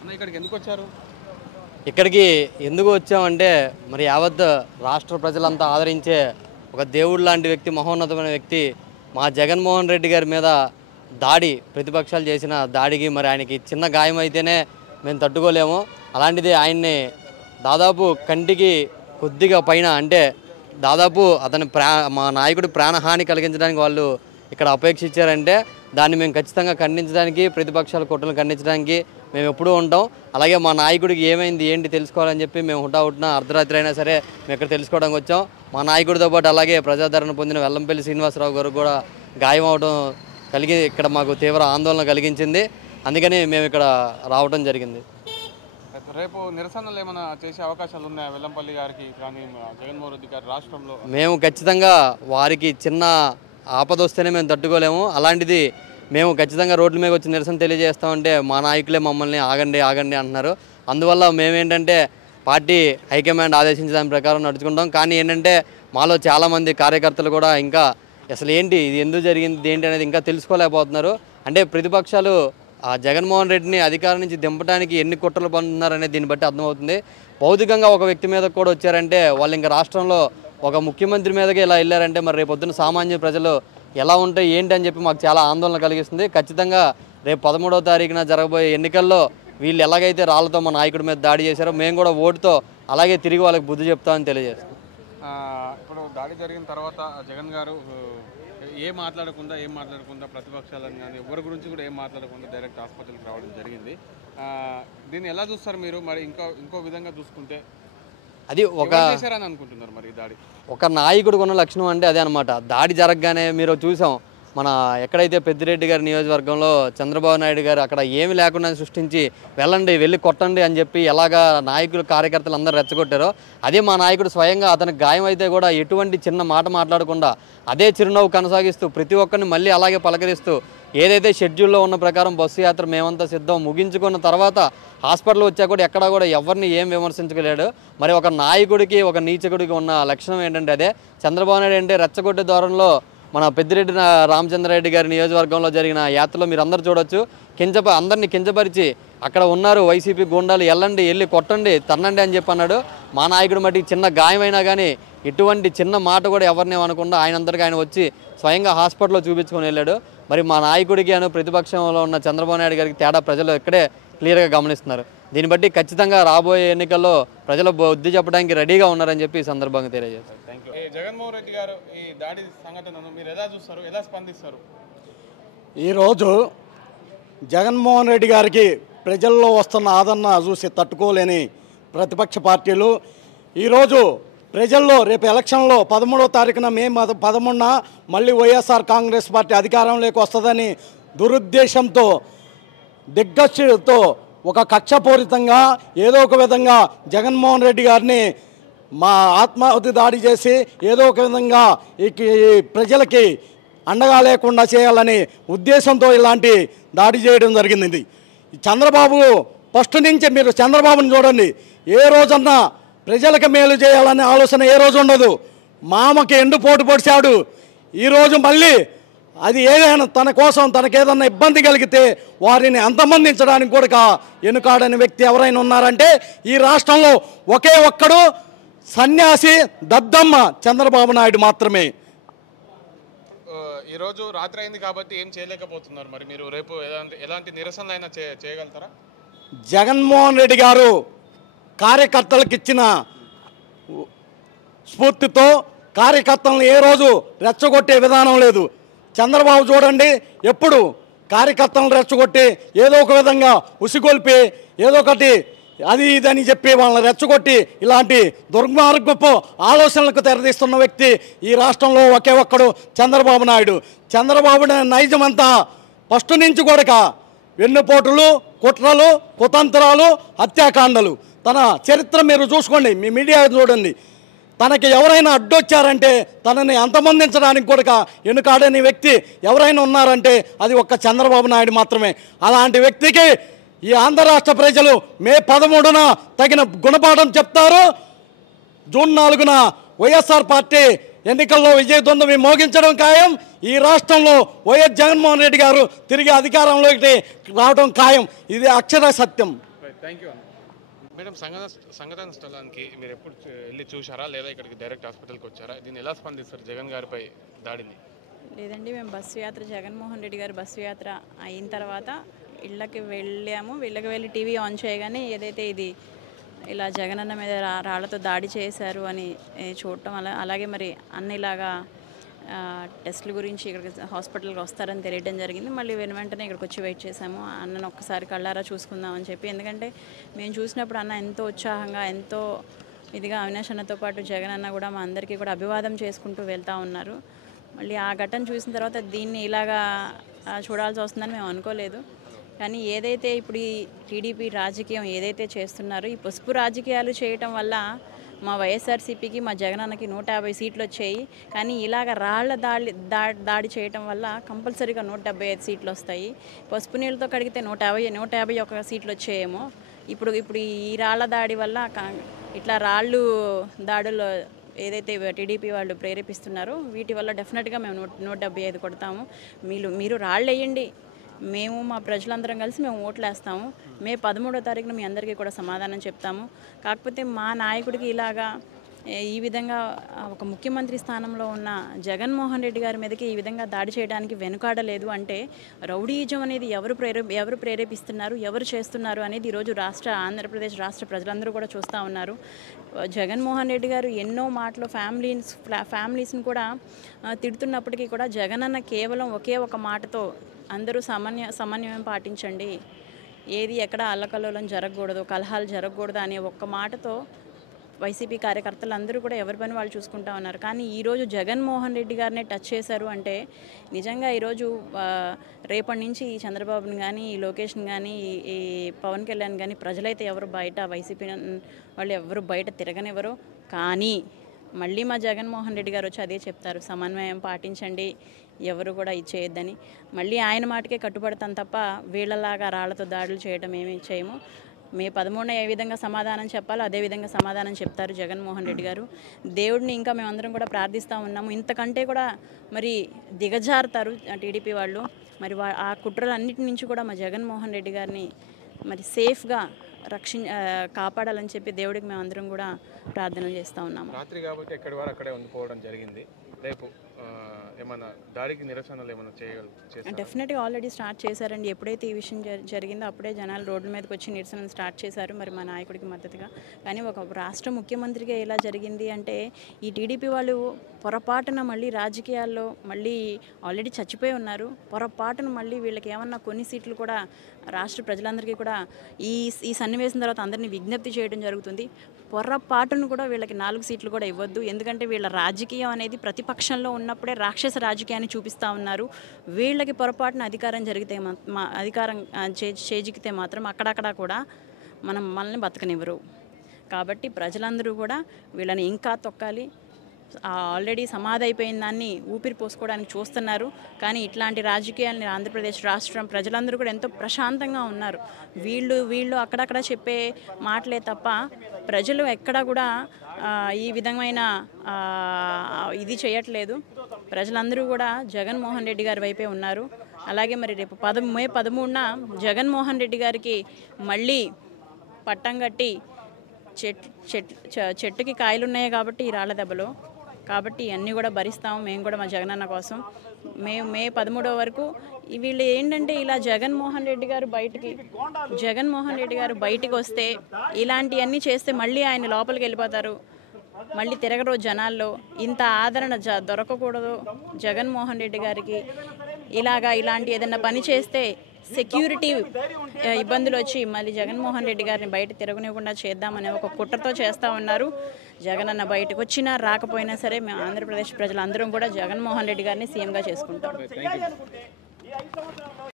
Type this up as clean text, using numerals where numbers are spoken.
అన్న ఇక్కడికి ఎందుకు వచ్చారు? ఇక్కడికి ఎందుకు వచ్చామంటే మరి యావత్ రాష్ట్ర ప్రజలంతా ఆదరించే ఒక దేవుడు లాంటి వ్యక్తి, మహోన్నతమైన వ్యక్తి మా జగన్మోహన్ రెడ్డి గారి మీద దాడి, ప్రతిపక్షాలు చేసిన దాడికి మరి ఆయనకి చిన్న గాయం అయితేనే మేము తట్టుకోలేము. అలాంటిది ఆయన్ని దాదాపు కంటికి కొద్దిగా పైన అంటే దాదాపు అతని మా నాయకుడి ప్రాణహాని కలిగించడానికి వాళ్ళు ఇక్కడ అపేక్షించారంటే దాన్ని మేము ఖచ్చితంగా ఖండించడానికి, ప్రతిపక్షాల కుట్రలు ఖండించడానికి మేము ఎప్పుడూ ఉంటాం. అలాగే మా నాయకుడికి ఏమైంది ఏంటి తెలుసుకోవాలని చెప్పి మేము హుటాహుటిన అర్ధరాత్రి అయినా సరే మేము ఇక్కడ తెలుసుకోవడానికి వచ్చాం. మా నాయకుడితో పాటు అలాగే ప్రజాదరణ పొందిన వెల్లంపల్లి శ్రీనివాసరావు గారు కూడా గాయం అవడం ఇక్కడ మాకు తీవ్ర ఆందోళన కలిగించింది. అందుకని మేము ఇక్కడ రావడం జరిగింది. రేపు నిరసనలు ఏమైనా చేసే అవకాశాలు ఉన్నాయా వెల్లంపల్లి గారికి కానీ జగన్మోహన్ రెడ్డి గారి రాష్ట్రంలో? మేము ఖచ్చితంగా వారికి చిన్న ఆపద వస్తేనే మేము తట్టుకోలేము. అలాంటిది మేము ఖచ్చితంగా రోడ్ల మీద వచ్చి నిరసన తెలియజేస్తామంటే మా నాయకులే మమ్మల్ని ఆగండి ఆగండి అంటున్నారు. అందువల్ల మేమేంటంటే పార్టీ హైకమాండ్ ఆదేశించిన దాని ప్రకారం నడుచుకుంటాం. కానీ ఏంటంటే మాలో చాలామంది కార్యకర్తలు కూడా ఇంకా అసలు ఏంటి ఇది ఎందుకు జరిగింది ఏంటి అనేది ఇంకా తెలుసుకోలేకపోతున్నారు. అంటే ప్రతిపక్షాలు జగన్మోహన్ రెడ్డిని అధికారం నుంచి దింపడానికి ఎన్ని కుట్రలు పన్నుతున్నారనే దీన్ని బట్టి అర్థమవుతుంది. భౌతికంగా ఒక వ్యక్తి మీద కూడా వచ్చారంటే వాళ్ళు ఇంకా రాష్ట్రంలో ఒక ముఖ్యమంత్రి మీదకే ఇలా వెళ్ళారంటే మరి రేపు పొద్దున్న సామాన్య ప్రజలు ఎలా ఉంటాయి ఏంటి అని చెప్పి మాకు చాలా ఆందోళన కలిగిస్తుంది. ఖచ్చితంగా రేపు 13వ తారీఖున జరగబోయే ఎన్నికల్లో వీళ్ళు ఎలాగైతే రాళ్లతో మా నాయకుడి మీద దాడి చేశారో మేము కూడా ఓటుతో అలాగే తిరిగి వాళ్ళకి బుద్ధి చెప్తామని తెలియజేస్తాం. ఇప్పుడు దాడి జరిగిన తర్వాత జగన్ గారు ఏం మాట్లాడకుండా ప్రతిపక్షాలను కానీ ఎవరి గురించి కూడా ఏం మాట్లాడకుండా డైరెక్ట్ ఆసుపత్రికి రావడం జరిగింది. దీన్ని ఎలా చూస్తారు మీరు? మరి ఇంకో విధంగా చూసుకుంటే అది చేశారని అనుకుంటున్నారు మరి దాడి? ఒక నాయకుడికి ఉన్న లక్షణం అంటే అదే అనమాట. దాడి జరగగానే మీరు చూసాం మన ఎక్కడైతే పెద్దిరెడ్డి గారి నియోజకవర్గంలో చంద్రబాబు నాయుడు గారు అక్కడ ఏమి లేకుండా సృష్టించి వెళ్ళి కొట్టండి అని చెప్పి ఎలాగా నాయకులు కార్యకర్తలు అందరూ రెచ్చగొట్టారో అదే మా నాయకుడు స్వయంగా అతనికి గాయం అయితే కూడా ఎటువంటి చిన్న మాట మాట్లాడకుండా అదే చిరునవ్వు కొనసాగిస్తూ ప్రతి ఒక్కరిని మళ్ళీ అలాగే పలకరిస్తూ ఏదైతే షెడ్యూల్లో ఉన్న ప్రకారం బస్సు యాత్ర మేమంతా సిద్ధం ముగించుకున్న తర్వాత హాస్పిటల్ వచ్చా కూడా ఎక్కడా కూడా ఎవరిని ఏం విమర్శించగలేడు. మరి ఒక నాయకుడికి ఒక నీచకుడికి ఉన్న లక్షణం ఏంటంటే అదే. చంద్రబాబు నాయుడు అంటే రెచ్చగొట్టే దూరంలో మన పెద్దిరెడ్డి రామచంద్రారెడ్డి గారి నియోజకవర్గంలో జరిగిన యాత్రలో మీరు అందరూ చూడొచ్చు. అందరినీ కించపరిచి అక్కడ ఉన్నారు వైసీపీ గుండాలు వెళ్ళి కొట్టండి తన్నండి అని చెప్పి అన్నాడు. మా నాయకుడు మట్టి చిన్న గాయమైనా కానీ ఇటువంటి చిన్న మాట కూడా ఎవరిని అనకుండా ఆయనంతటికి ఆయన వచ్చి స్వయంగా హాస్పిటల్లో చూపించుకొని వెళ్ళాడు. మరి మా నాయకుడికి ప్రతిపక్షంలో ఉన్న చంద్రబాబు నాయుడు గారికి తేడా ప్రజలు ఇక్కడే క్లియర్గా గమనిస్తున్నారు. దీన్ని బట్టి ఖచ్చితంగా రాబోయే ఎన్నికల్లో ప్రజలు బుద్ధి చెప్పడానికి రెడీగా ఉన్నారని చెప్పి ఈ సందర్భంగా తెలియజేస్తారు. జగన్మోహన్ రెడ్డి గారు ఈ దాడి సంఘటనను మీరు ఎలా చూస్తారు, ఎలా స్పందిస్తారు? ఈరోజు జగన్మోహన్ రెడ్డి గారికి ప్రజల్లో వస్తున్న ఆదరణ చూసి తట్టుకోలేని ప్రతిపక్ష పార్టీలు ఈరోజు ప్రజల్లో రేపు ఎలక్షన్లో 13వ తారీఖున మే 13న మళ్ళీ వైఎస్ఆర్ కాంగ్రెస్ పార్టీ అధికారంలోకి వస్తుందని దురుద్దేశంతో దిగ్గజతో ఒక కక్షపూరితంగా ఏదో ఒక విధంగా జగన్మోహన్ రెడ్డి గారిని మా ఆత్మాహుతి దాడి చేసి ఏదో ఒక విధంగా ఈ ప్రజలకి అండగా లేకుండా చేయాలని ఉద్దేశంతో ఇలాంటి దాడి చేయడం జరిగింది. చంద్రబాబు ఫస్ట్ నుంచి మీరు చంద్రబాబుని చూడండి, ఏ రోజన్నా ప్రజలకు మేలు చేయాలనే ఆలోచన ఏ రోజు ఉండదు. మామకి ఎండు పోటు పొడిచాడు. ఈరోజు మళ్ళీ అది ఏదైనా తన కోసం తనకేదన్నా ఇబ్బంది కలిగితే వారిని అంతమందించడానికి కూడా వెనుకాడని వ్యక్తి ఎవరైనా ఉన్నారంటే ఈ రాష్ట్రంలో ఒకే ఒక్కడు సన్యాసి దద్దమ్మ చంద్రబాబు నాయుడు మాత్రమే. ఈరోజు రాత్రి అయింది కాబట్టి ఏం చేయలేకపోతున్నారు. మరి మీరు రేపు ఎలాంటి నిరసన అయినా చేయగలుగుతారా? జగన్మోహన్ రెడ్డి గారు కార్యకర్తలకు ఇచ్చిన స్ఫూర్తితో కార్యకర్తలను ఏ రోజు రెచ్చగొట్టే విధానం లేదు. చంద్రబాబు చూడండి, ఎప్పుడు కార్యకర్తలను రెచ్చగొట్టి ఏదో ఒక విధంగా ఉసిగొల్పి ఏదో ఒకటి అది ఇదని చెప్పి వాళ్ళని రెచ్చగొట్టి ఇలాంటి దుర్మార్గపు ఆలోచనలకు తెరదీస్తున్న వ్యక్తి ఈ రాష్ట్రంలో ఒకే ఒక్కడు చంద్రబాబు నాయుడు. చంద్రబాబు నైజం అంతా ఫస్ట్ నుంచి కూడా వెన్నుపోటులు, కుట్రలు, కుతంత్రాలు, హత్యాకాండలు. తన చరిత్ర మీరు చూసుకోండి, మీ మీడియా చూడండి. తనకి ఎవరైనా అడ్డొచ్చారంటే తనని అంతమొందించడానికి కూడా వెనుకాడని వ్యక్తి ఎవరైనా ఉన్నారంటే అది ఒక్క చంద్రబాబు నాయుడు మాత్రమే. అలాంటి వ్యక్తికి ఈ ఆంధ్ర రాష్ట్ర ప్రజలు మే 13న తగిన గుణపాఠం చెప్తారు. జూన్ 4న వైఎస్ఆర్ పార్టీ ఎన్నికల్లో విజయదుందుభి మోగించడం ఖాయం. ఈ రాష్ట్రంలో వైఎస్ జగన్మోహన్ రెడ్డి గారు తిరిగి అధికారంలోకి రావడం ఖాయం. ఇది అక్షర సత్యం. థ్యాంక్ యూ అన్న. మేడం, సంఘటన స్థలానికి మీరు ఎప్పుడు వెళ్ళి చూసారా లేదా ఇక్కడికి డైరెక్ట్ హాస్పిటల్కి వచ్చారా? దీన్ని ఎలా స్పందిస్తారు జగన్ గారిపై దాడిని? లేదండి, మేము బస్సు యాత్ర జగన్మోహన్ రెడ్డి గారి బస్సు యాత్ర అయిన తర్వాత ఇళ్ళకి వెళ్ళాము. ఇళ్ళకి వెళ్ళి టీవీ ఆన్ చేయగానే ఏదైతే ఇది ఇలా జగనన్న మీద రాళ్లతో దాడి చేశారు అని చూడటం, అలాగే మరి అన్నిలాగా టెస్టుల గురించి ఇక్కడికి హాస్పిటల్కి వస్తారని తెలియడం జరిగింది. మళ్ళీ వెంటనే ఇక్కడికి వచ్చి వెయిట్ చేసాము. అన్నను ఒక్కసారి కళ్ళారా చూసుకుందామని చెప్పి. ఎందుకంటే మేము చూసినప్పుడు అన్న ఎంతో ఉత్సాహంగా, ఎంతో ఇదిగా అవినాష్ అన్నతో పాటు జగన్ అన్న కూడా మా అందరికీ కూడా అభివాదం చేసుకుంటూ వెళ్తూ ఉన్నారు. మళ్ళీ ఆ ఘటన చూసిన తర్వాత దీన్ని ఇలాగా చూడాల్సి వస్తుందని మేము అనుకోలేదు. కానీ ఏదైతే ఇప్పుడు ఈ టీడీపీ రాజకీయం ఏదైతే చేస్తున్నారో, ఈ పసుపు రాజకీయాలు చేయటం వల్ల మా వైఎస్ఆర్సీపీకి, మా జగనన్నకి 150 సీట్లు వచ్చాయి. కానీ ఇలాగ రాళ్ల దాడి చేయటం వల్ల కంపల్సరీగా 175 సీట్లు వస్తాయి. పసుపు నీళ్ళతో కడిగితే 151 సీట్లు వచ్చాయేమో. ఇప్పుడు ఈ రాళ్ల దాడి వల్ల ఇట్లా రాళ్ళు దాడులు ఏదైతే టీడీపీ వాళ్ళు ప్రేరేపిస్తున్నారో వీటి వల్ల డెఫినెట్గా మేము 175 కొడతాము. మీరు రాళ్ళు వేయండి, మేము మా ప్రజలందరం కలిసి మేము ఓట్లు వేస్తాము. మే 13వ తారీఖున మీ అందరికీ కూడా సమాధానం చెప్తాము. కాకపోతే మా నాయకుడికి ఇలాగా ఈ విధంగా ఒక ముఖ్యమంత్రి స్థానంలో ఉన్న జగన్మోహన్ రెడ్డి గారి మీదకి ఈ విధంగా దాడి చేయడానికి వెనుకాడలేదు అంటే రౌడీయిజం అనేది ఎవరు ప్రేరేపిస్తున్నారు, ఎవరు చేస్తున్నారు అనేది ఈరోజు ఆంధ్రప్రదేశ్ రాష్ట్ర ప్రజలందరూ కూడా చూస్తూ ఉన్నారు. జగన్మోహన్ రెడ్డి గారు ఎన్నో మాటలు ఫ్యామిలీస్ని కూడా తిడుతున్నప్పటికీ కూడా జగనన్న కేవలం ఒకే ఒక మాటతో అందరూ సమన్వయం పాటించండి, ఏది ఎక్కడ అల్లకల్లోలం జరగకూడదు, కలహాలు జరగకూడదు అనే ఒక్క మాటతో వైసీపీ కార్యకర్తలు అందరూ కూడా ఎవరి పని వాళ్ళు చూసుకుంటా ఉన్నారు. కానీ ఈరోజు జగన్మోహన్ రెడ్డి గారినే టచ్ చేశారు అంటే నిజంగా ఈరోజు రేపటి నుంచి ఈ చంద్రబాబుని కానీ, ఈ లోకేష్ని కానీ, ఈ పవన్ కళ్యాణ్ కానీ ప్రజలైతే ఎవరు బయట వైసీపీ వాళ్ళు ఎవరు బయట తిరగనివ్వరు. కానీ మళ్ళీ మా జగన్మోహన్ రెడ్డి గారు వచ్చి అదే చెప్తారు, సమన్వయం పాటించండి, ఎవరు కూడా ఇచ్చేయద్దని. మళ్ళీ ఆయన మాటకే కట్టుబడతాం తప్ప వీళ్ళలాగా రాళ్లతో దాడులు చేయడం ఏమీ చేయము. మే 13న ఏ విధంగా సమాధానం చెప్పాలో అదే విధంగా సమాధానం చెప్తారు జగన్మోహన్ రెడ్డి గారు. దేవుడిని ఇంకా మేమందరం కూడా ప్రార్థిస్తూ ఉన్నాము. ఇంతకంటే కూడా మరి దిగజారుతారు టీడీపీ వాళ్ళు. మరి ఆ కుట్రలన్నిటి నుంచి కూడా మా జగన్మోహన్ రెడ్డి గారిని మరి సేఫ్గా కాపాడాలని చెప్పి దేవుడికి మేమందరం కూడా ప్రార్థనలు చేస్తూ ఉన్నాము. రాత్రి కాబట్టి ఎక్కడి వారు అక్కడే ఉండిపోవడం జరిగింది. రేపు ఏమన్నా దాడికి నిరసనలు ఏమైనా చేయగలరు? డెఫినెట్గా ఆల్రెడీ స్టార్ట్ చేశారండి. ఎప్పుడైతే ఈ విషయం జరిగిందో అప్పుడే జనాలు రోడ్ల మీదకి వచ్చి నిరసనలు స్టార్ట్ చేశారు మరి మా నాయకుడికి మద్దతుగా. కానీ ఒక రాష్ట్ర ముఖ్యమంత్రిగా ఎలా జరిగింది అంటే ఈ టీడీపీ వాళ్ళు పొరపాటున మళ్ళీ రాజకీయాల్లో మళ్ళీ ఆల్రెడీ చచ్చిపోయి ఉన్నారు. పొరపాటున మళ్ళీ వీళ్ళకి ఏమన్నా కొన్ని సీట్లు కూడా రాష్ట్ర ప్రజలందరికీ కూడా ఈ సన్నివేశం తర్వాత అందరినీ విజ్ఞప్తి చేయడం జరుగుతుంది. పొరపాటును కూడా వీళ్ళకి 4 సీట్లు కూడా ఇవ్వద్దు. ఎందుకంటే వీళ్ళ రాజకీయం అనేది ప్రతిపక్షంలో ఉన్నప్పుడే రాక్షస రాజకీయాన్ని చూపిస్తూ ఉన్నారు. వీళ్ళకి పొరపాటున అధికారం చేజికితే మాత్రం అక్కడక్కడ కూడా మనల్ని బతకనివ్వరు. కాబట్టి ప్రజలందరూ కూడా వీళ్ళని ఇంకా తొక్కాలి. ఆల్రెడీ సమాధి అయిపోయిన దాన్ని ఊపిరి పోసుకోవడానికి చూస్తున్నారు. కానీ ఇట్లాంటి రాజకీయాలని ఆంధ్రప్రదేశ్ రాష్ట్రం ప్రజలందరూ కూడా ఎంతో ప్రశాంతంగా ఉన్నారు. వీళ్ళు అక్కడక్కడ చెప్పే మాటలే తప్ప ప్రజలు ఎక్కడా కూడా ఈ విధమైన ఇది చేయట్లేదు. ప్రజలందరూ కూడా జగన్మోహన్ రెడ్డి గారి వైపే ఉన్నారు. అలాగే మరి రేపు మే 13న జగన్మోహన్ రెడ్డి గారికి మళ్ళీ పట్టం కట్టి చెట్టుకి కాయలు ఉన్నాయి కాబట్టి ఈ రాళ్ల దెబ్బలు కాబట్టి ఇవన్నీ కూడా భరిస్తాము మేము కూడా మా జగనన్న కోసం. మే 13 వరకు వీళ్ళు ఏంటంటే ఇలా జగన్మోహన్ రెడ్డి గారు బయటికి వస్తే ఇలాంటివన్నీ చేస్తే మళ్ళీ ఆయన లోపలికి వెళ్ళిపోతారు, మళ్ళీ తిరగరు జనాల్లో. ఇంత ఆదరణ దొరకకూడదు జగన్మోహన్ రెడ్డి గారికి. ఇలాంటి ఏదైనా పని చేస్తే సెక్యూరిటీ ఇబ్బందులు వచ్చి మళ్ళీ జగన్మోహన్ రెడ్డి గారిని బయట తిరగనివ్వకుండా చేద్దామనే ఒక కుట్రతో చేస్తూ ఉన్నారు. జగనన్న బయటకు వచ్చినా రాకపోయినా సరే మేము ఆంధ్రప్రదేశ్ ప్రజలందరం కూడా జగన్మోహన్ రెడ్డి గారిని సీఎంగా చేసుకుంటాం.